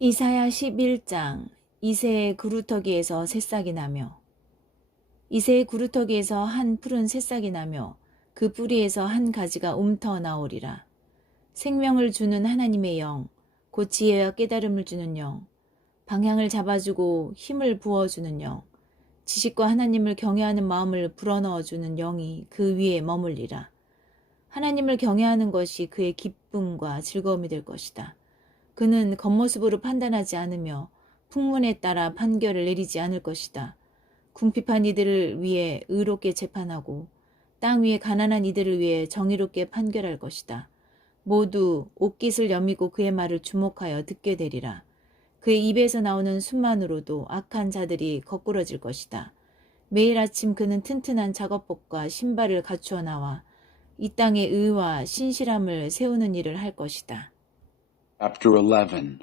이사야 11장 이새의 구루터기에서 새싹이 나며 이새의 구루터기에서 한 푸른 새싹이 나며 그 뿌리에서 한 가지가 움터 나오리라. 생명을 주는 하나님의 영, 곧 지혜와 깨달음을 주는 영, 방향을 잡아주고 힘을 부어주는 영, 지식과 하나님을 경외하는 마음을 불어넣어주는 영이 그 위에 머물리라. 하나님을 경외하는 것이 그의 기쁨과 즐거움이 될 것이다. 그는 겉모습으로 판단하지 않으며 풍문에 따라 판결을 내리지 않을 것이다. 궁핍한 이들을 위해 의롭게 재판하고 땅 위에 가난한 이들을 위해 정의롭게 판결할 것이다. 모두 옷깃을 여미고 그의 말을 주목하여 듣게 되리라. 그의 입에서 나오는 숨만으로도 악한 자들이 거꾸러질 것이다. 매일 아침 그는 튼튼한 작업복과 신발을 갖추어 나와 이 땅에 의와 신실함을 세우는 일을 할 것이다. Chapter 11.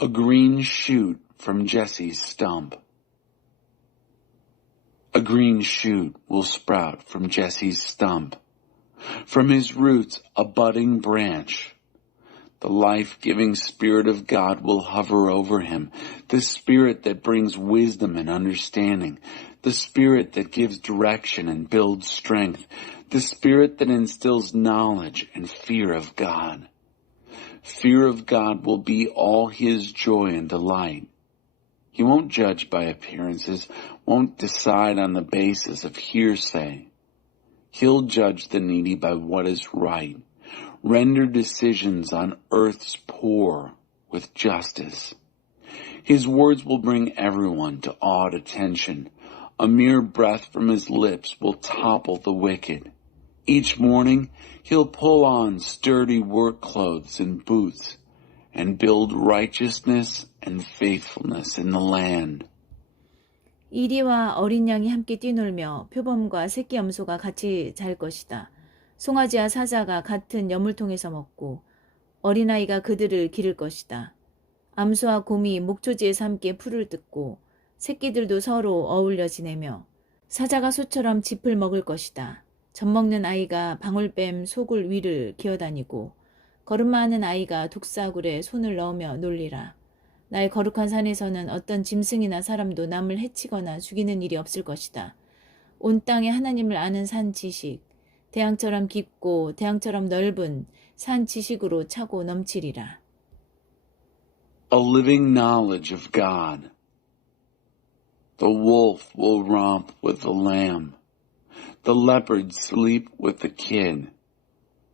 A green shoot from Jesse's stump. A green shoot will sprout from Jesse's stump. From his roots a budding branch. The life-giving Spirit of God will hover over him, the Spirit that brings wisdom and understanding, the Spirit that gives direction and builds strength, the Spirit that instills knowledge and fear of God. Fear of God will be all his joy and delight. He won't judge by appearances, won't decide on the basis of hearsay. He'll judge the needy by what is right, render decisions on earth's poor with justice. His words will bring everyone to awed attention. A mere breath from his lips will topple the wicked. Each morning, he'll pull on sturdy work clothes and boots and build righteousness and faithfulness in the land. 이리와 어린 양이 함께 뛰놀며 표범과 새끼 염소가 같이 잘 것이다. 송아지와 사자가 같은 여물통에서 먹고 어린아이가 그들을 기를 것이다. 암소와 곰이 목초지에서 함께 풀을 뜯고 새끼들도 서로 어울려 지내며 사자가 소처럼 짚을 먹을 것이다. 젖먹는 아이가 방울뱀 소굴 위를 기어다니고 걸음마하는 아이가 독사굴에 손을 넣으며 놀리라. 나의 거룩한 산에서는 어떤 짐승이나 사람도 남을 해치거나 죽이는 일이 없을 것이다. 온 땅에 하나님을 아는 산 지식, 대양처럼 깊고 대양처럼 넓은 산 지식으로 차고 넘치리라. A living knowledge of God. The wolf will romp with the lamb. The leopard sleep with the kid.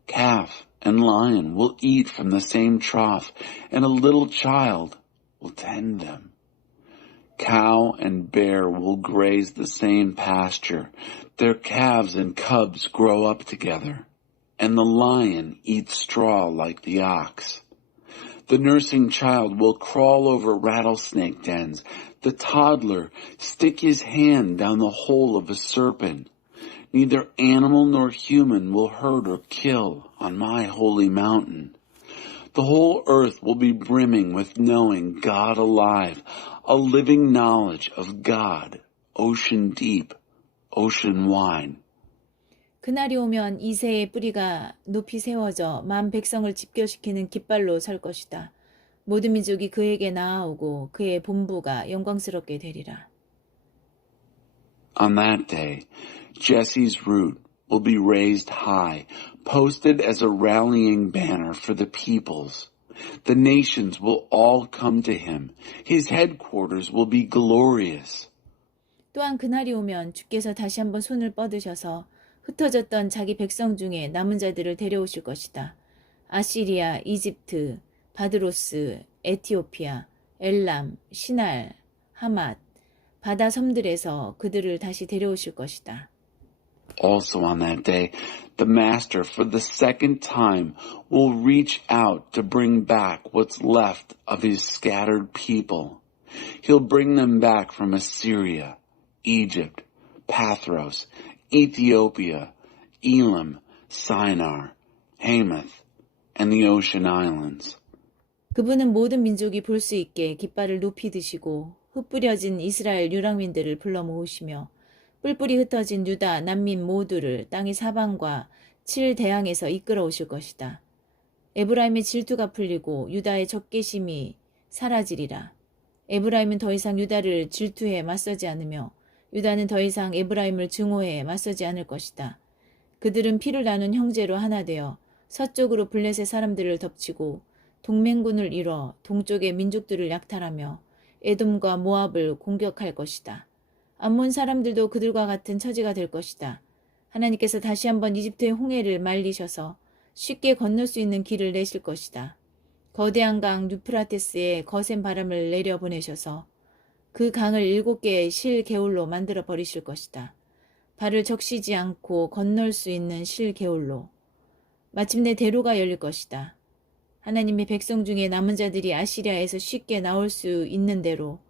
Calf and lion will eat from the same trough, and a little child will tend them. Cow and bear will graze the same pasture. Their calves and cubs grow up together, and the lion eats straw like the ox. The nursing child will crawl over rattlesnake dens. The toddler stick his hand down the hole of a serpent. Neither animal nor human will hurt or kill on my holy mountain. The whole earth will be brimming with knowing God alive, a living knowledge of God, ocean deep, ocean wide. 그날이 오면 이새의 뿌리가 높이 세워져 만 백성을 집결시키는 깃발로 설 것이다. 모든 민족이 그에게 나아오고 그의 본부가 영광스럽게 되리라. On that day, Jesse's root will be raised high, posted as a rallying banner for the peoples. The nations will all come to him. His headquarters will be glorious. 또한 그날이 오면 주께서 다시 한번 손을 뻗으셔서 흩어졌던 자기 백성 중에 남은 자들을 데려오실 것이다. 아시리아, 이집트, 바드로스, 에티오피아, 엘람, 시날, 하맛, 바다 섬들에서 그들을 다시 데려오실 것이다. Also on that day, the Master for the second time will reach out to bring back what's left of his scattered people. He'll bring them back from Assyria, Egypt, Pathros, Ethiopia, Elam, Shinar, Hamath, and the ocean islands. 그분은 모든 민족이 볼 수 있게 깃발을 높이 드시고 흩뿌려진 이스라엘 유랑민들을 불러 모으시며 뿔뿔이 흩어진 유다 난민 모두를 땅의 사방과 칠대양에서 이끌어 오실 것이다. 에브라임의 질투가 풀리고 유다의 적개심이 사라지리라. 에브라임은 더 이상 유다를 질투해 맞서지 않으며 유다는 더 이상 에브라임을 증오해 맞서지 않을 것이다. 그들은 피를 나눈 형제로 하나 되어 서쪽으로 블레셋 사람들을 덮치고 동맹군을 이뤄 동쪽의 민족들을 약탈하며 에돔과 모압을 공격할 것이다. 암몬 사람들도 그들과 같은 처지가 될 것이다. 하나님께서 다시 한번 이집트의 홍해를 말리셔서 쉽게 건널 수 있는 길을 내실 것이다. 거대한 강 유프라테스에 거센 바람을 내려보내셔서 그 강을 7개의 실개울로 만들어 버리실 것이다. 발을 적시지 않고 건널 수 있는 실개울로. 마침내 대로가 열릴 것이다. 하나님의 백성 중에 남은 자들이 아시리아에서 쉽게 나올 수 있는 대로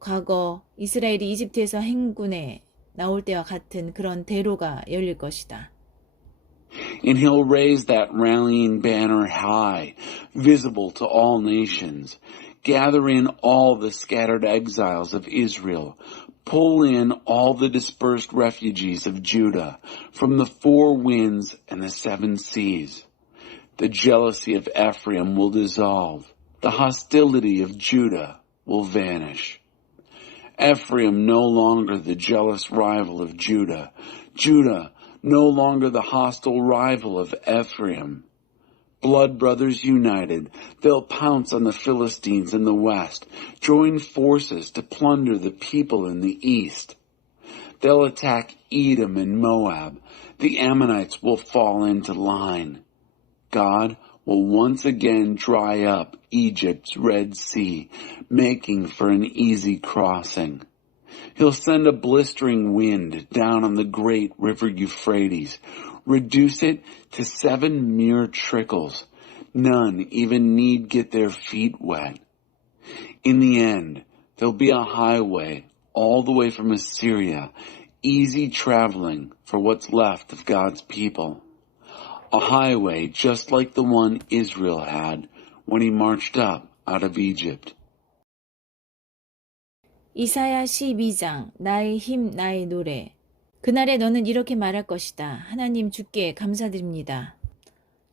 과거 이스라엘이 이집트에서 행군에 나올 때와 같은 그런 대로가 열릴 것이다. And he'll raise that rallying banner high, visible to all nations. Gather in all the scattered exiles of Israel. Pull in all the dispersed refugees of Judah from the 4 winds and the 7 seas. The jealousy of Ephraim will dissolve. The hostility of Judah will vanish. Ephraim no longer the jealous rival of Judah. Judah no longer the hostile rival of Ephraim. Blood brothers united, they'll pounce on the Philistines in the west, join forces to plunder the people in the east. They'll attack Edom and Moab. The Ammonites will fall into line. God will once again dry up Egypt's Red Sea, making for an easy crossing. He'll send a blistering wind down on the great river Euphrates, reduce it to 7 mere trickles. None even need get their feet wet. In the end, there'll be a highway all the way from Assyria, easy traveling for what's left of God's people. A highway just like the one Israel had when he marched up out of Egypt. 이사야 12장 나의 힘 나의 노래. 그날에 너는 이렇게 말할 것이다. 하나님 주께 감사드립니다.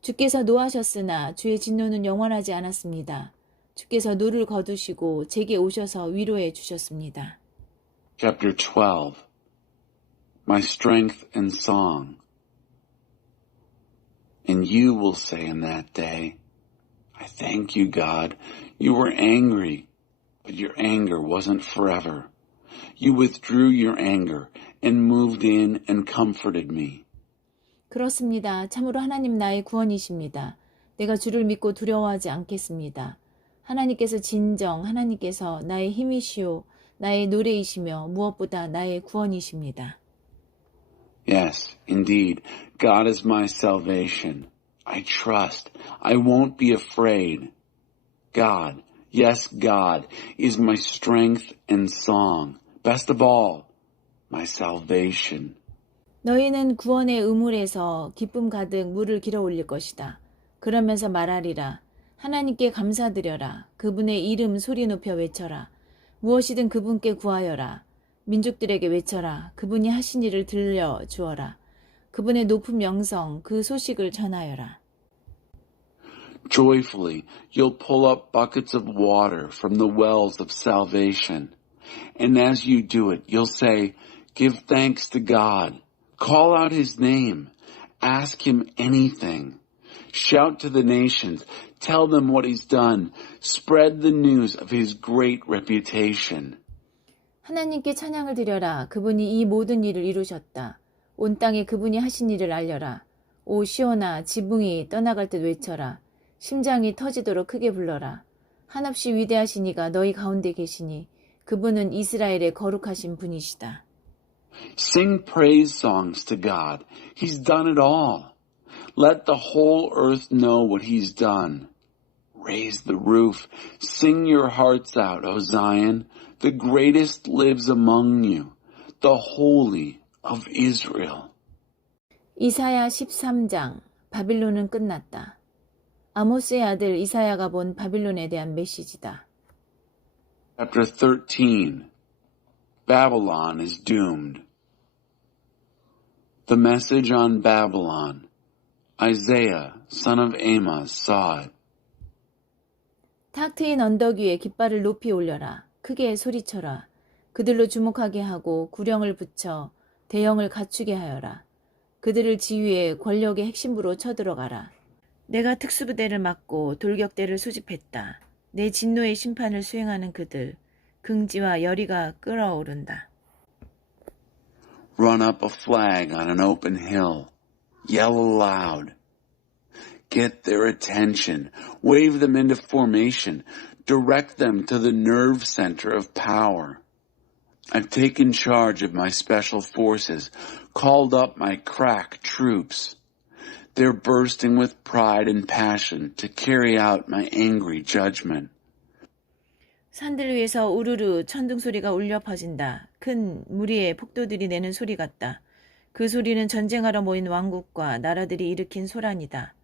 주께서 노하셨으나 주의 진노는 영원하지 않았습니다. 주께서 노를 거두시고 제게 오셔서 위로해 주셨습니다. Chapter 12. My strength and song. And you will say in that day, I thank you, God. You were angry, but your anger wasn't forever. You withdrew your anger and moved in and comforted me. 그렇습니다. 참으로 하나님 나의 구원이십니다. 내가 주를 믿고 두려워하지 않겠습니다. 하나님께서 진정 하나님께서 나의 힘이시오 나의 노래이시며 무엇보다 나의 구원이십니다. Yes, indeed, God is my salvation. I trust. I won't be afraid. God, yes, God is my strength and song. Best of all, my salvation. 너희는 구원의 우물에서 기쁨 가득 물을 길어 올릴 것이다. 그러면서 말하리라. 하나님께 감사드려라. 그분의 이름 소리 높여 외쳐라. 무엇이든 그분께 구하여라. 민족들에게 외쳐라. 그분이 하신 일을 들려주어라. 그분의 높은 명성, 그 소식을 전하여라. Joyfully, you'll pull up buckets of water from the wells of salvation. And as you do it, you'll say, give thanks to God. Call out his name. Ask him anything. Shout to the nations. Tell them what he's done. Spread the news of his great reputation. 하나님께 찬양을 드려라. 그분이 이 모든 일을 이루셨다. 온 땅에 그분이 하신 일을 알려라. 오 시온아 지붕이 떠나갈 듯 외쳐라. 심장이 터지도록 크게 불러라. 한없이 위대하신 이가 너희 가운데 계시니 그분은 이스라엘의 거룩하신 분이시다. Sing praise songs to God. He's done it all. Let the whole earth know what he's done. Raise the roof. Sing your hearts out, O Zion. The greatest lives among you, the holy of Israel. 이사야 13장 바빌론은 끝났다. 아모스의 아들 이사야가 본 바빌론에 대한 메시지다. Chapter 13. Babylon is doomed. The message on Babylon. Isaiah, son of Amoz, saw it. 탁 트인 언덕 위에 깃발을 높이 올려라. 크게 소리쳐라. 그들로 주목하게 하고 구령을 붙여 대형을 갖추게 하여라. 그들을 지휘해 권력의 핵심부로 쳐들어가라. 내가 특수부대를 맡고 돌격대를 수집했다. 내 진노의 심판을 수행하는 그들, 긍지와 열의가 끓어오른다. Run up a flag on an open hill. Yell aloud. Get their attention. Wave them into formation. Direct them to the nerve center of power. I've taken charge of my special forces, called up my crack troops. They're bursting with pride and passion to carry out my angry judgment. 산들 위에서 우르르 천둥 소리가 울려 퍼진다. 큰 무리의 폭도들이 내는 소리 같다. 그 소리는 전쟁하러 모인 왕국과 나라들이 일으킨 소란이다.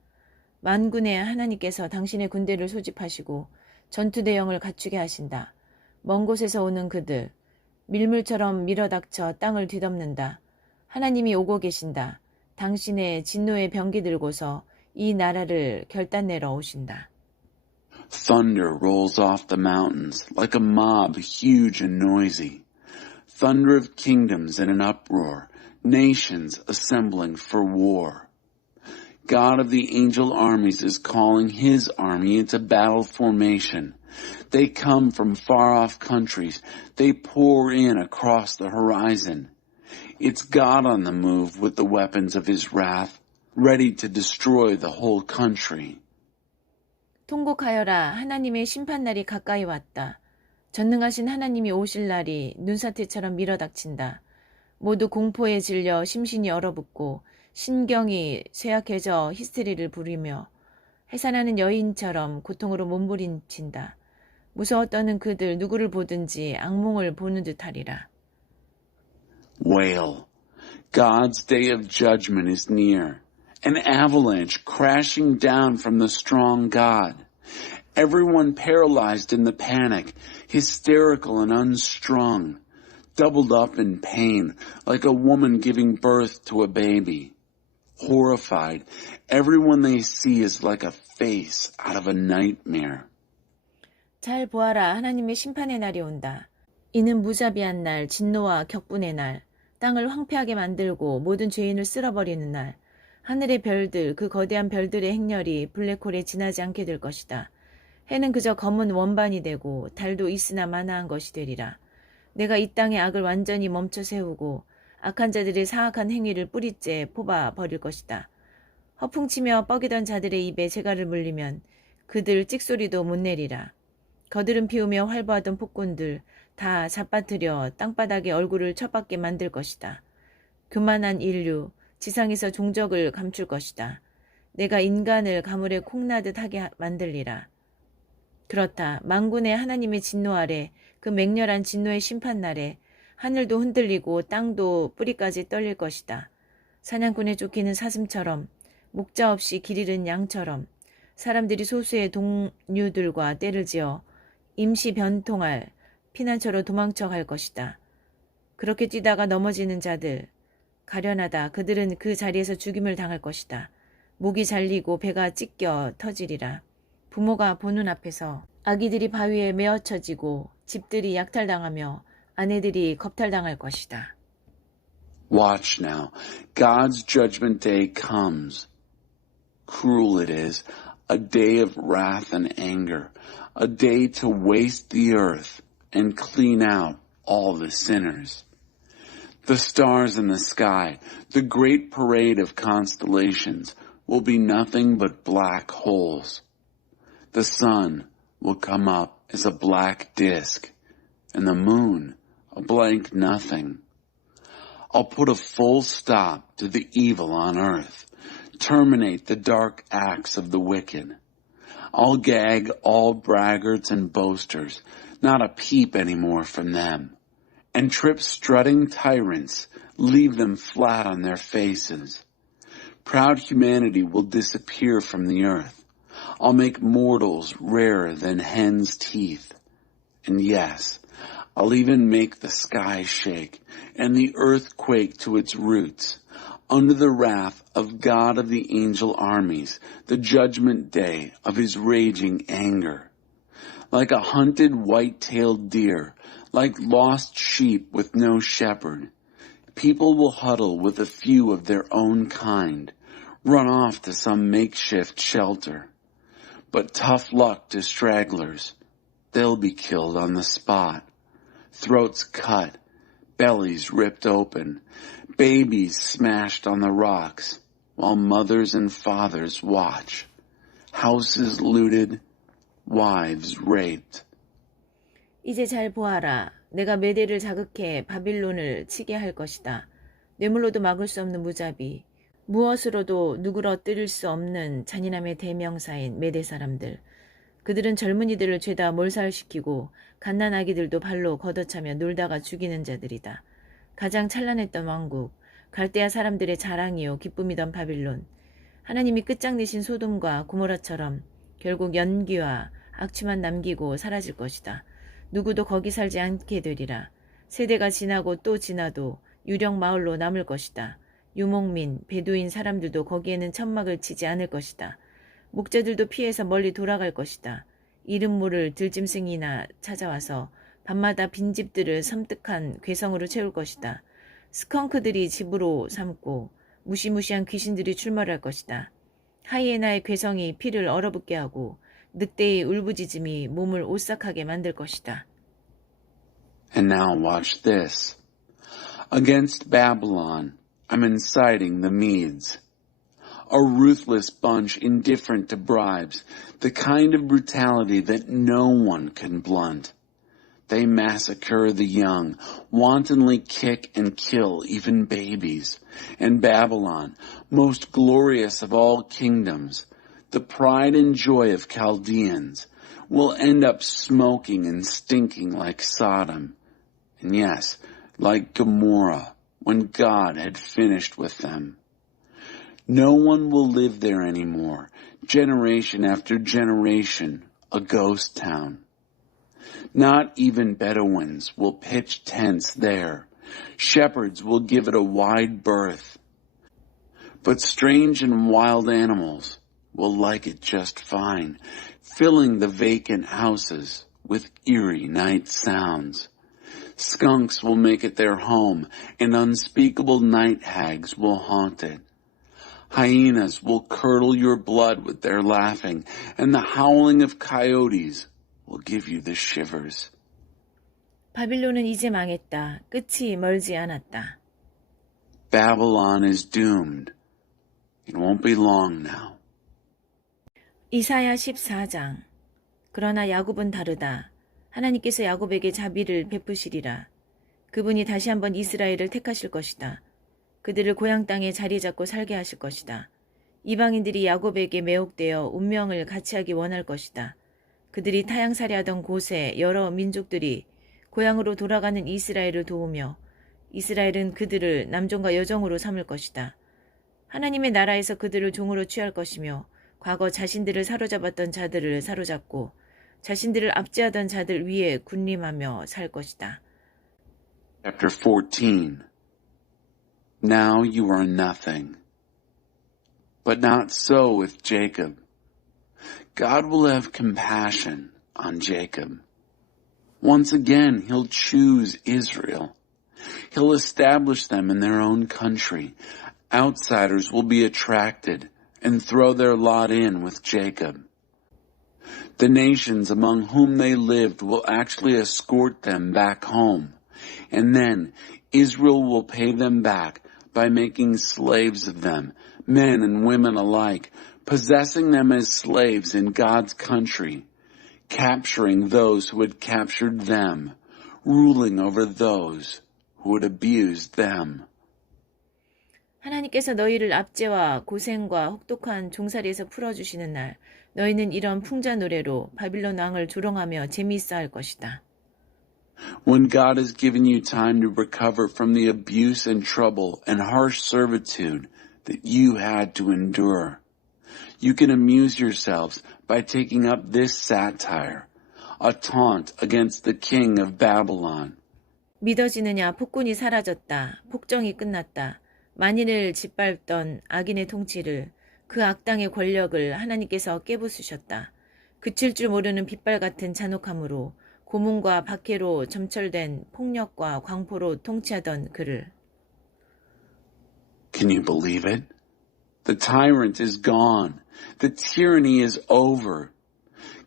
만군의 하나님께서 당신의 군대를 소집하시고 전투 대형을 갖추게 하신다. 먼 곳에서 오는 그들, 밀물처럼 밀어닥쳐 땅을 뒤덮는다. 하나님이 오고 계신다. 당신의 진노의 병기 들고서 이 나라를 결단내러 오신다. Thunder rolls off the mountains like a mob huge and noisy. Thunder of kingdoms in an uproar, nations assembling for war. God of the angel armies is calling his army into battle formation. They come from far-off countries. They pour in across the horizon. It's God on the move with the weapons of his wrath, ready to destroy the whole country. 통곡하여라. 하나님의 심판날이 가까이 왔다. 전능하신 하나님이 오실 날이 눈사태처럼 밀어닥친다. 모두 공포에 질려 심신이 얼어붙고 신경이 쇠약해져 히스테리를 부리며 해산하는 여인처럼 고통으로 몸부림친다. 무서워 떠는 그들 누구를 보든지 악몽을 보는 듯하리라. Wail. God's day of judgment is near. An avalanche crashing down from the strong God. Everyone paralyzed in the panic, hysterical and unstrung, doubled up in pain, like a woman giving birth to a baby. Horrified, everyone they see is like a face out of a nightmare. 잘 보아라. 하나님의 심판의 날이 온다. 이는 무자비한 날, 진노와 격분의 날, 땅을 황폐하게 만들고 모든 죄인을 쓸어버리는 날, 하늘의 별들, 그 거대한 별들의 행렬이 블랙홀에 지나지 않게 될 것이다. 해는 그저 검은 원반이 되고 달도 있으나 마나한 것이 되리라. 내가 이 땅의 악을 완전히 멈춰 세우고 악한 자들의 사악한 행위를 뿌리째 뽑아 버릴 것이다. 허풍치며 뻐기던 자들의 입에 재갈을 물리면 그들 찍소리도 못 내리라. 거드름 피우며 활보하던 폭군들 다 잡아뜨려 땅바닥에 얼굴을 처박게 만들 것이다. 교만한 인류, 지상에서 종적을 감출 것이다. 내가 인간을 가물에 콩나듯 하게 만들리라. 그렇다. 만군의 하나님의 진노 아래, 그 맹렬한 진노의 심판날에 하늘도 흔들리고 땅도 뿌리까지 떨릴 것이다. 사냥꾼에 쫓기는 사슴처럼, 목자 없이 길 잃은 양처럼 사람들이 소수의 동료들과 떼를 지어 임시 변통할 피난처로 도망쳐 갈 것이다. 그렇게 뛰다가 넘어지는 자들, 가련하다. 그들은 그 자리에서 죽임을 당할 것이다. 목이 잘리고 배가 찢겨 터지리라. 부모가 보는 앞에서 아기들이 바위에 메어쳐지고 집들이 약탈당하며 아내들이 겁탈당할 것이다. Watch now. God's judgment day comes. Cruel it is, a day of wrath and anger, a day to waste the earth and clean out all the sinners. The stars in the sky, the great parade of constellations, will be nothing but black holes. The sun will come up as a black disk, and the moon a blank nothing. I'll put a full stop to the evil on earth, terminate the dark acts of the wicked. I'll gag all braggarts and boasters, not a peep anymore from them, and trip strutting tyrants, leave them flat on their faces. Proud humanity will disappear from the earth. I'll make mortals rarer than hen's teeth. And yes, I'll even make the sky shake and the earth quake to its roots. under the wrath of God of the angel armies, the judgment day of his raging anger. Like a hunted white-tailed deer, like lost sheep with no shepherd, people will huddle with a few of their own kind, run off to some makeshift shelter. But tough luck to stragglers. They'll be killed on the spot. Throats cut, bellies ripped open, babies smashed on the rocks, while mothers and fathers watch. Houses looted, wives raped. 이제 잘 보아라. 내가 메대를 자극해 바빌론을 치게 할 것이다. 뇌물로도 막을 수 없는 무자비, 무엇으로도 누그러뜨릴 수 없는 잔인함의 대명사인 메대 사람들. 그들은 젊은이들을 죄다 몰살시키고 갓난아기들도 발로 걷어차며 놀다가 죽이는 자들이다. 가장 찬란했던 왕국, 갈대아 사람들의 자랑이요 기쁨이던 바빌론. 하나님이 끝장내신 소돔과 고모라처럼 결국 연기와 악취만 남기고 사라질 것이다. 누구도 거기 살지 않게 되리라. 세대가 지나고 또 지나도 유령 마을로 남을 것이다. 유목민, 베두인 사람들도 거기에는 천막을 치지 않을 것이다. 목자들도 피해서 멀리 돌아갈 것이다. 이름 모를 들짐승이나 찾아와서 밤마다 빈집들을 섬뜩한 괴성으로 채울 것이다. 스컹크들이 집으로 삼고 무시무시한 귀신들이 출몰할 것이다. 하이에나의 괴성이 피를 얼어붙게 하고 늑대의 울부짖음이 몸을 오싹하게 만들 것이다. And now watch this. Against Babylon, I'm inciting the Medes. A ruthless bunch indifferent to bribes, the kind of brutality that no one can blunt. They massacre the young, wantonly kick and kill even babies. And Babylon, most glorious of all kingdoms, the pride and joy of Chaldeans, will end up smoking and stinking like Sodom. And yes, like Gomorrah, when God had finished with them. No one will live there anymore, generation after generation, a ghost town. Not even Bedouins will pitch tents there. Shepherds will give it a wide berth. But strange and wild animals will like it just fine, filling the vacant houses with eerie night sounds. Skunks will make it their home, and unspeakable night hags will haunt it. Hyenas will curdle your blood with their laughing, and the howling of coyotes will give you the shivers. 바빌론은 이제 망했다. 끝이 멀지 않았다. Babylon is doomed. It won't be long now. 이사야 14장. 그러나 야곱은 다르다. 하나님께서 야곱에게 자비를 베푸시리라. 그분이 다시 한번 이스라엘을 택하실 것이다. 그들을 고향 땅에 자리 잡고 살게 하실 것이다. 이방인들이 야곱에게 매혹되어 운명을 같이하기 원할 것이다. 그들이 타향살이하던 곳에 여러 민족들이 고향으로 돌아가는 이스라엘을 도우며 이스라엘은 그들을 남종과 여종으로 삼을 것이다. 하나님의 나라에서 그들을 종으로 취할 것이며 과거 자신들을 사로잡았던 자들을 사로잡고 자신들을 압제하던 자들 위에 군림하며 살 것이다. Chapter 14. Now you are nothing. But not so with Jacob. God will have compassion on Jacob. Once again, he'll choose Israel. He'll establish them in their own country. Outsiders will be attracted and throw their lot in with Jacob. The nations among whom they lived will actually escort them back home. And then Israel will pay them back by making slaves of them, men and women alike, possessing them as slaves in God's country, capturing those who had captured them, ruling over those who had abused them. 하나님께서 너희를 압제와 고생과 혹독한 종살이에서 풀어주시는 날, 너희는 이런 풍자 노래로 바빌론 왕을 조롱하며 재미있어 할 것이다. When God has given you time to recover from the abuse and trouble and harsh servitude that you had to endure, you can amuse yourselves by taking up this satire, a taunt against the king of Babylon. 믿어지느냐? 폭군이 사라졌다. 폭정이 끝났다. 만인을 짓밟던 악인의 통치를, 그 악당의 권력을 하나님께서 깨부수셨다. 그칠 줄 모르는 빗발 같은 잔혹함으로 고문과 박해로 점철된 폭력과 광포로 통치하던 그를. Can you believe it? The tyrant is gone. The tyranny is over.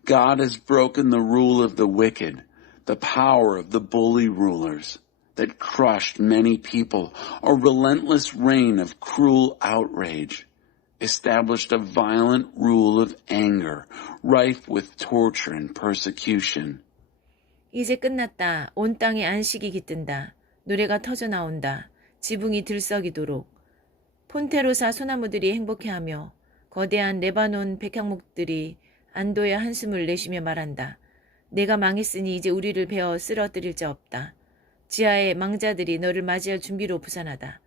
God has broken the rule of the wicked, the power of the bully rulers that crushed many people, a relentless reign of cruel outrage, established a violent rule of anger, rife with torture and persecution. 이제 끝났다. 온 땅에 안식이 깃든다. 노래가 터져 나온다. 지붕이 들썩이도록. 폰테로사 소나무들이 행복해하며 거대한 레바논 백향목들이 안도의 한숨을 내쉬며 말한다. 내가 망했으니 이제 우리를 베어 쓰러뜨릴 자 없다. 지하의 망자들이 너를 맞이할 준비로 부산하다.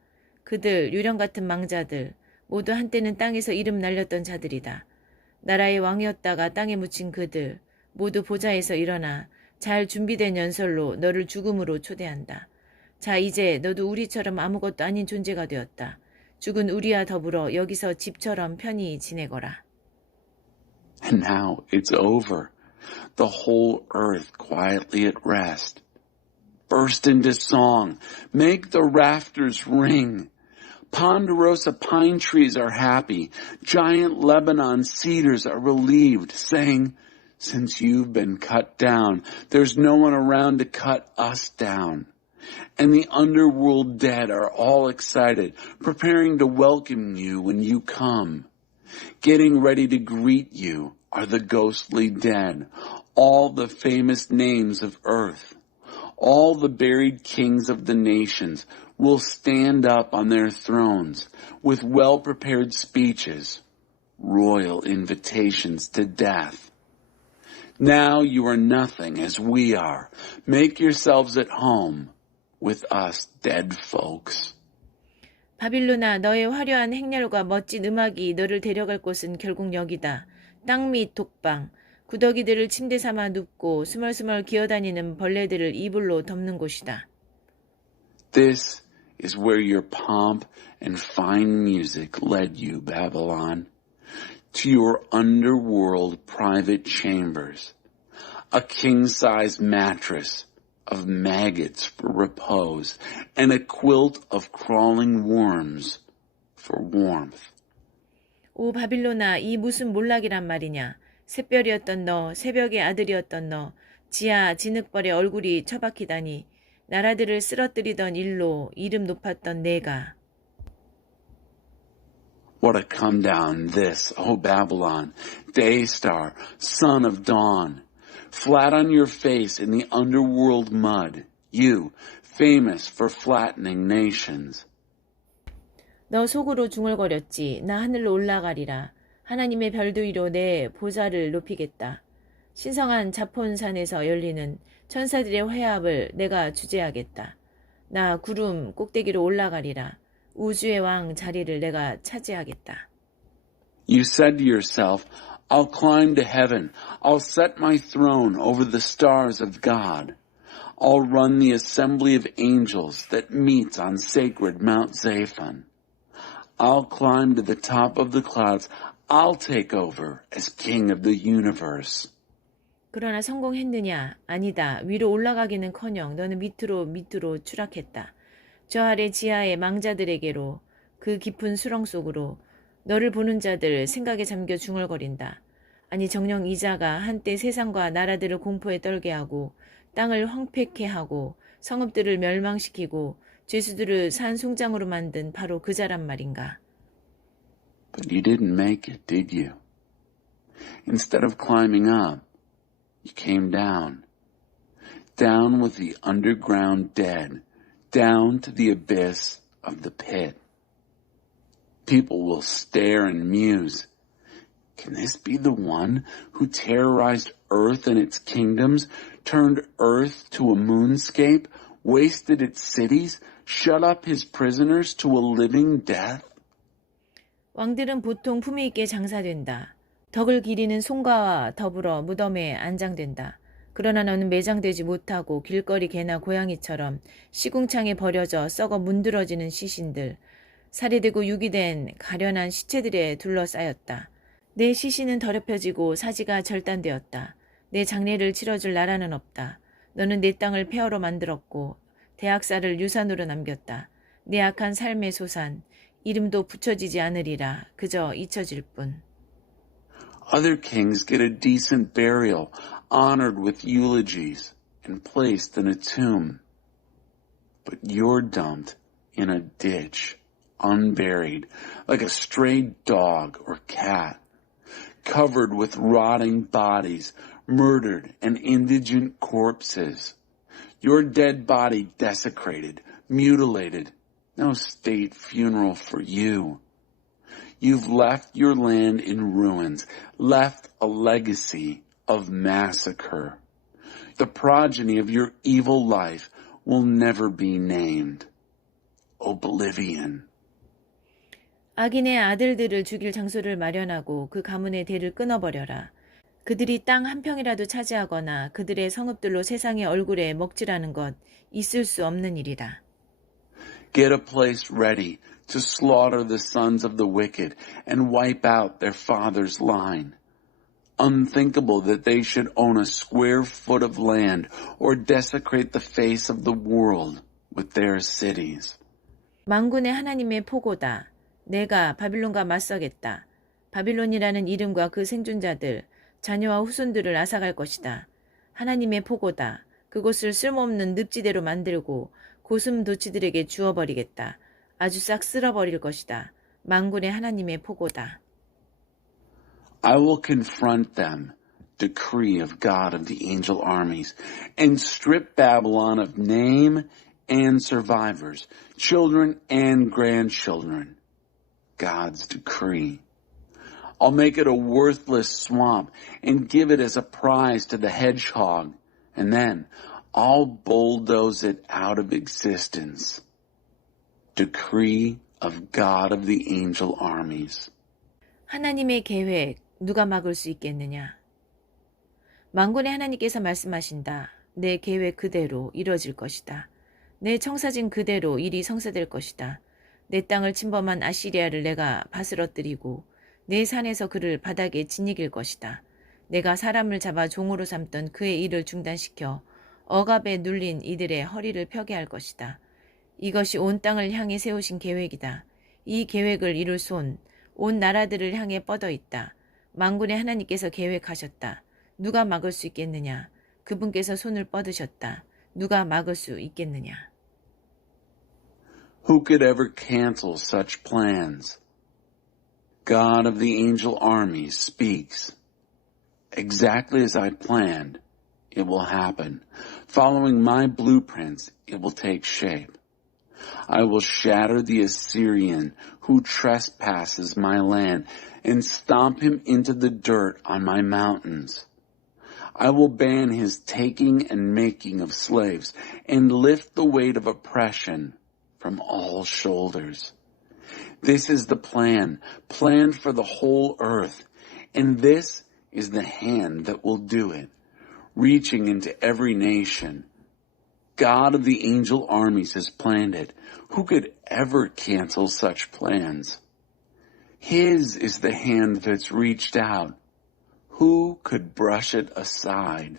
그들, 유령 같은 망자들, 모두 한때는 땅에서 이름 날렸던 자들이다. 나라의 왕이었다가 땅에 묻힌 그들, 모두 보좌에서 일어나 잘 준비된 연설로 너를 죽음으로 초대한다. 자, 이제 너도 우리처럼 아무것도 아닌 존재가 되었다. 죽은 우리와 더불어 여기서 집처럼 편히 지내거라. And now it's over. The whole earth quietly at rest. Burst into song. Make the rafters ring. Ponderosa pine trees are happy. Giant Lebanon cedars are relieved, saying, since you've been cut down, there's no one around to cut us down. And the underworld dead are all excited, preparing to welcome you when you come. Getting ready to greet you are the ghostly dead, all the famous names of earth. All the buried kings of the nations will stand up on their thrones with well-prepared speeches, royal invitations to death. Now you are nothing as we are. Make yourselves at home with us dead folks. 바빌로나, 너의 화려한 행렬과 멋진 음악이 너를 데려갈 곳은 결국 여기다. 땅 및 독방, 구더기들을 침대 삼아 눕고 스멀스멀 기어다니는 벌레들을 이불로 덮는 곳이다. This is where your pomp and fine music led you, Babylon, to your underworld private chambers, a king-size mattress of maggots for repose, and a quilt of crawling worms for warmth. 오 바빌로나, 이 무슨 몰락이란 말이냐. 샛별이었던 너, 새벽의 아들이었던 너, 지하 진흙벌의 얼굴이 처박히다니, 나라들을 쓰러뜨리던 일로 이름 높았던 내가. What a come down this, O Babylon, day star, son of dawn. Flat on your face in the underworld mud, you, famous for flattening nations. 너 속으로 중얼거렸지. 나 하늘로 올라가리라. 하나님의 별도 위로 내 보좌를 높이겠다. 신성한 자폰산에서 열리는 천사들의 회합을 내가 주재하겠다. 나 구름 꼭대기로 올라가리라. 우주의 왕 자리를 내가 차지하겠다. You said to yourself, I'll climb to heaven. I'll set my throne over the stars of God. I'll run the assembly of angels that meets on sacred Mount Zaphon. I'll climb to the top of the clouds. I'll take over as king of the universe. 그러나 성공했느냐? 아니다. 위로 올라가기는커녕 너는 밑으로 추락했다. 저 아래 지하의 망자들에게로, 그 깊은 수렁 속으로 너를 보는 자들 생각에 잠겨 중얼거린다. 아니 정녕 이자가 한때 세상과 나라들을 공포에 떨게 하고 땅을 황폐케 하고 성읍들을 멸망시키고 죄수들을 산 송장으로 만든 바로 그 자란 말인가. But you didn't make it, did you? Instead of climbing up, you came down. Down with the underground dead, down to the abyss of the pit. People will stare and muse. Can this be the one who terrorized earth and its kingdoms, turned earth to a moonscape, wasted its cities, shut up his prisoners to a living death? 왕들은 보통 품위 있게 장사된다. 덕을 기리는 송가와 더불어 무덤에 안장된다. 그러나 너는 매장되지 못하고 길거리 개나 고양이처럼 시궁창에 버려져 썩어 문드러지는 시신들, 살해되고 유기된 가련한 시체들에 둘러싸였다. 내 시신은 더럽혀지고 사지가 절단되었다. 내 장례를 치러줄 나라는 없다. 너는 내 땅을 폐허로 만들었고 대학살을 유산으로 남겼다. 내 악한 삶의 소산, 이름도 붙여지지 않으리라. 그저 잊혀질 뿐. Other kings get a decent burial, honored with eulogies, and placed in a tomb. But you're dumped in a ditch, unburied, like a stray dog or cat, covered with rotting bodies, murdered and indigent corpses. Your dead body desecrated, mutilated, no state funeral for you. You've left your land in ruins, left a legacy of massacre. The progeny of your evil life will never be named. Oblivion. 악인의 아들들을 죽일 장소를 마련하고 그 가문의 대를 끊어버려라. 그들이 땅 한 평이라도 차지하거나 그들의 성읍들로 세상의 얼굴에 먹칠하는 것 있을 수 없는 일이다. Get a place ready to slaughter the sons of the wicked and wipe out their father's line. Unthinkable that they should own a square foot of land or desecrate the face of the world with their cities. 만군의 하나님의 포고다. 내가 바빌론과 맞서겠다. 바빌론이라는 이름과 그 생존자들, 자녀와 후손들을 앗아갈 것이다. 하나님의 포고다. 그곳을 쓸모없는 늪지대로 만들고 고슴도치들에게 주어버리겠다. 아주 싹 쓸어버릴 것이다. 만군의 하나님의 포고다. I will confront them, decree of God of the angel armies, and strip Babylon of name and survivors, children and grandchildren. God's decree. I'll make it a worthless swamp and give it as a prize to the hedgehog, and then I'll bulldoze it out of existence. Decree of God of the angel armies. 하나님의 계획, 누가 막을 수 있겠느냐? 만군의 하나님께서 말씀하신다. 내 계획 그대로 이루어질 것이다. 내 청사진 그대로 일이 성사될 것이다. 내 땅을 침범한 아시리아를 내가 바스러뜨리고 내 산에서 그를 바닥에 짓이길 것이다. 내가 사람을 잡아 종으로 삼던 그의 일을 중단시켜 억압에 눌린 이들의 허리를 펴게 할 것이다. 이것이 온 땅을 향해 세우신 계획이다. 이 계획을 이룰 손, 온 나라들을 향해 뻗어 있다. 만군의 하나님께서 계획하셨다. 누가 막을 수 있겠느냐? 그분께서 손을 뻗으셨다. 누가 막을 수 있겠느냐? Who could ever cancel such plans? God of the angel armies speaks. Exactly as I planned, it will happen. Following my blueprints, it will take shape. I will shatter the Assyrian who trespasses my land and stomp him into the dirt on my mountains. I will ban his taking and making of slaves and lift the weight of oppression from all shoulders. This is the plan, planned for the whole earth, and this is the hand that will do it, reaching into every nation. God of the angel armies has planned it. Who could ever cancel such plans? His is the hand that's reached out. Who could brush it aside?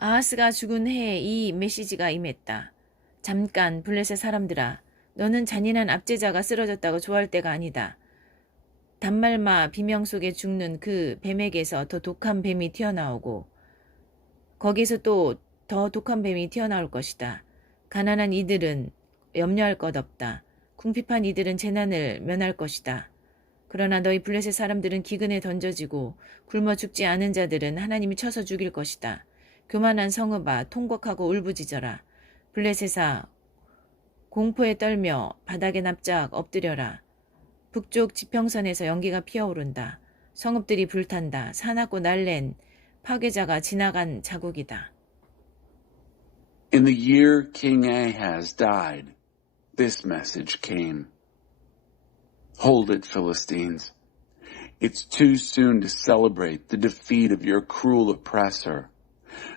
아하스가 죽은 해에 이 메시지가 임했다. 잠깐 블레셋 사람들아, 너는 잔인한 압제자가 쓰러졌다고 좋아할 때가 아니다. 단말마 비명 속에 죽는 그 뱀에게서 더 독한 뱀이 튀어나오고 거기에서 또 더 독한 뱀이 튀어나올 것이다. 가난한 이들은 염려할 것 없다. 궁핍한 이들은 재난을 면할 것이다. 그러나 너희 블레셋 사람들은 기근에 던져지고 굶어 죽지 않은 자들은 하나님이 쳐서 죽일 것이다. 교만한 성읍아, 통곡하고 울부짖어라. 블레셋아, 공포에 떨며 바닥에 납작 엎드려라. 북쪽 지평선에서 연기가 피어오른다. 성읍들이 불탄다. 사납고 날랜 파괴자가 지나간 자국이다. In the year King Ahaz died, this message came. Hold it, Philistines. It's too soon to celebrate the defeat of your cruel oppressor.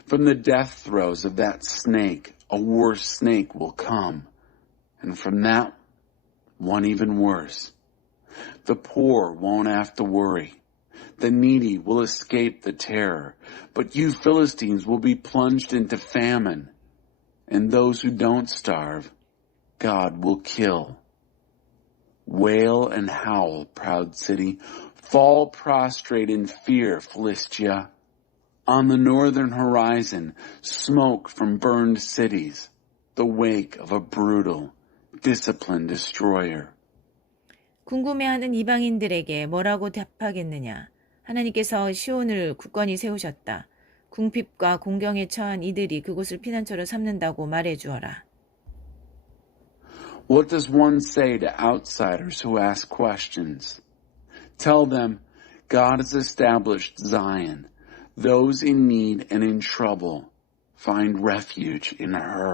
From the death throes of that snake, a worse snake will come. And from that one even worse. The poor won't have to worry. The needy will escape the terror, but you Philistines will be plunged into famine, and those who don't starve, God will kill. Wail and howl, proud city. Fall prostrate in fear, Philistia. On the northern horizon, smoke from burned cities, the wake of a brutal, disciplined destroyer. 궁금해하는 이방인들에게 뭐라고 답하겠느냐? 하나님께서 시온을 굳건히 세우셨다. 궁핍과 공경에 처한 이들이 그곳을 피난처로 삼는다고 말해 주어라. What does one say to outsiders who ask questions? Tell them, God has established Zion. Those in need and in trouble find refuge in her.